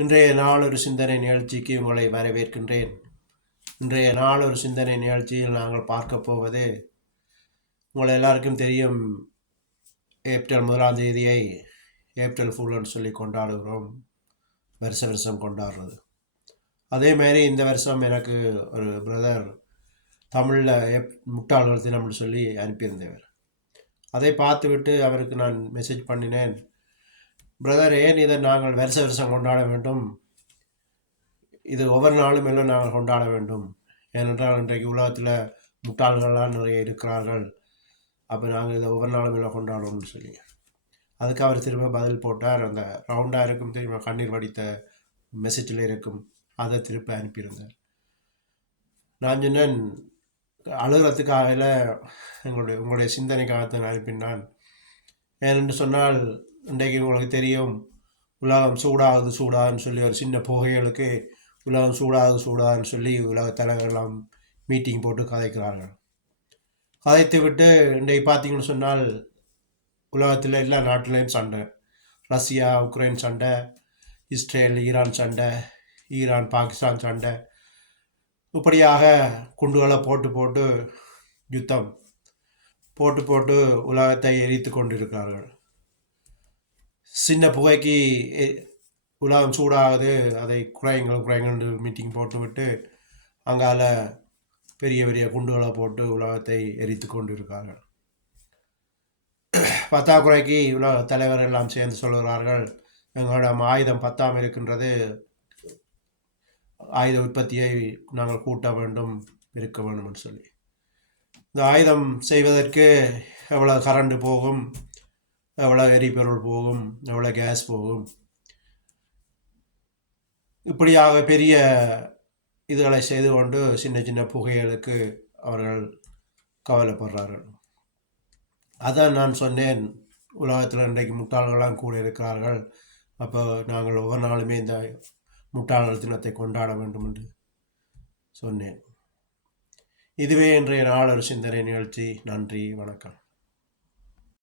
இன்றைய நாள் ஒரு சிந்தனை நிகழ்ச்சிக்கு உங்களை வரவேற்கின்றேன். இன்றைய நாள் ஒரு சிந்தனை நிகழ்ச்சியில் நாங்கள் பார்க்க போவது, உங்களை எல்லாருக்கும் தெரியும், ஏப்ரல் 1 ஏப்ரல் ஃபூல்னு சொல்லி கொண்டாடுகிறோம். வருஷம் கொண்டாடுறது. அதே மாதிரி இந்த வருஷம் எனக்கு ஒரு பிரதர் தமிழில் முட்டாள்கள் தினம்னு சொல்லி அனுப்பியிருந்தவர். அதை பார்த்துவிட்டு அவருக்கு நான் மெசேஜ் பண்ணினேன், பிரதர், ஏன் இதை நாங்கள் வருஷம் கொண்டாட வேண்டும்? இது ஒவ்வொரு நாளும் எல்லாம் நாங்கள் கொண்டாட வேண்டும். ஏனென்றால் இன்றைக்கு உலகத்தில் முட்டாள்கள்லாம் நிறைய இருக்கிறார்கள். அப்போ நாங்கள் இதை ஒவ்வொரு நாளும் எல்லாம் கொண்டாடணும்னு சொல்லி அதுக்கு அவர் திரும்ப பதில் போட்டார். அந்த ரவுண்டாக இருக்கும் தெரியுமா, கண்ணீர் வடித்த மெசேஜில் இருக்கும், அதை திருப்பி அனுப்பியிருந்தார். நான் சொன்னேன், அழுகிறதுக்காக உங்களுடைய சிந்தனைக்காகத்தான் அனுப்பினான். ஏனென்று சொன்னால், இன்றைக்கு உங்களுக்கு தெரியும், உலகம் சூடாகுதுன்னு சொல்லி ஒரு சின்ன புகைகளுக்கு உலகம் சூடாகுதுன்னு சொல்லி உலக தலைவர்களெல்லாம் மீட்டிங் போட்டு கதைக்கிறார்கள். கதைத்து விட்டு இன்றைக்கு பார்த்தீங்கன்னு சொன்னால் உலகத்தில் எல்லா நாட்டிலையும் சண்டை. ரஷ்யா உக்ரைன் சண்டை, இஸ்ரேல் ஈரான் சண்டை, ஈரான் பாகிஸ்தான் சண்டை, இப்படியாக குண்டுகளை போட்டு யுத்தம் போட்டு உலகத்தை எரித்து கொண்டிருக்கிறார்கள். சின்ன புகைக்கு உலகம் சூடாகுது, அதை குறைங்கள் மீட்டிங் போட்டுவிட்டு அங்கால பெரிய பெரிய குண்டுகளை போட்டு உலகத்தை எரித்து கொண்டு இருக்கார்கள். பத்தாக்குறைக்கு உலக தலைவர் எல்லாம் சேர்ந்து சொல்கிறார்கள், எங்களிடம் ஆயுதம் பத்தாமல் இருக்கின்றது, ஆயுத உற்பத்தியை நாங்கள் கூட்ட வேண்டும், இருக்க வேண்டும் என்று சொல்லி. இந்த ஆயுதம் செய்வதற்கு எவ்வளோ கரண்ட் போகும், எவ்வளோ எரிபொருள் போகும், எவ்வளோ கேஸ் போகும், இப்படியாக பெரிய இதுகளை செய்து கொண்டு சின்ன சின்ன புகைகளுக்கு அவர்கள் கவலைப்படுறார்கள். அதான் நான் சொன்னேன், உலகத்தில் இன்றைக்கு முட்டாள்கள்லாம் கூட இருக்கிறார்கள். அப்போ நாங்கள் ஒவ்வொரு நாளுமே இந்த முட்டாள்கள் தினத்தை கொண்டாட வேண்டும் என்று சொன்னேன். இதுவே இன்றைய நாள் ஒரு சிந்தனை நிகழ்ச்சி. நன்றி, வணக்கம்.